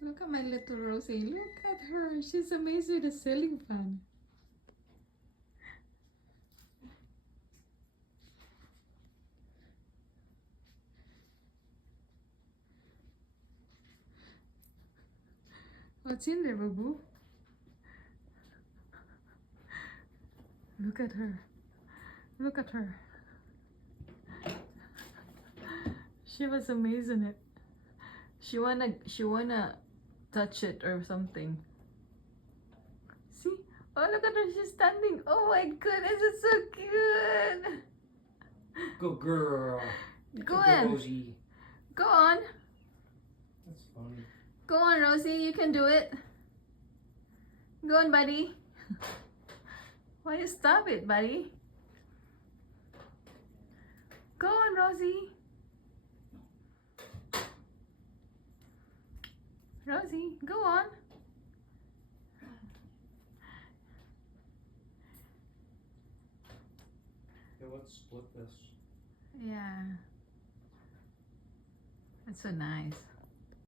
Look at my little Rosie. Look at her. She's amazed with the ceiling fan. What's in there, Boo? Look at her. Look at her. She was amazed in it. She wanna touch it or something. See? Oh, look at her. She's standing. Oh my goodness, it's so cute. Go girl. Go on. Rosey. Go on. That's funny. Go on, Rosie. You can do it. Go on, buddy. Why you stop it, buddy? Go on, Rosie. Rosie, go on. Yeah, let's split this. Yeah. That's so nice.